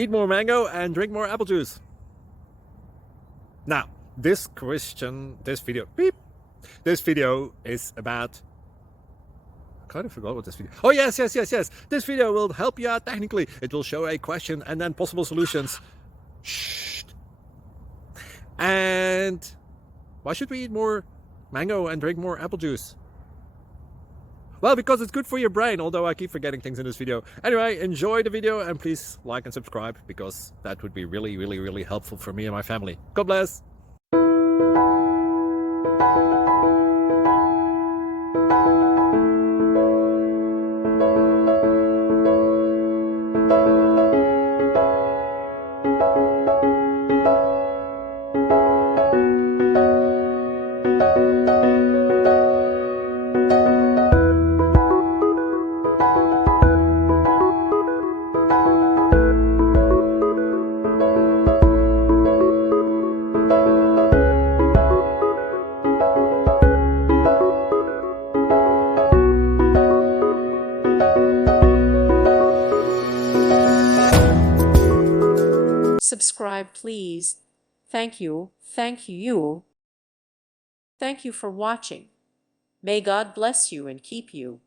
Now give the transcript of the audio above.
eat more mango and drink more apple juice. Now, this video is about, I kind of forgot what this video. Oh, yes. This video will help you out technically. It will show a question and then possible solutions. Shh. And why should we eat more mango and drink more apple juice? Well, because it's good for your brain, although I keep forgetting things in this video. Anyway, enjoy the video and please like and subscribe, because that would be really helpful for me and my family. God bless. Subscribe, please. Thank you. Thank you. Thank you for watching. May God bless you and keep you.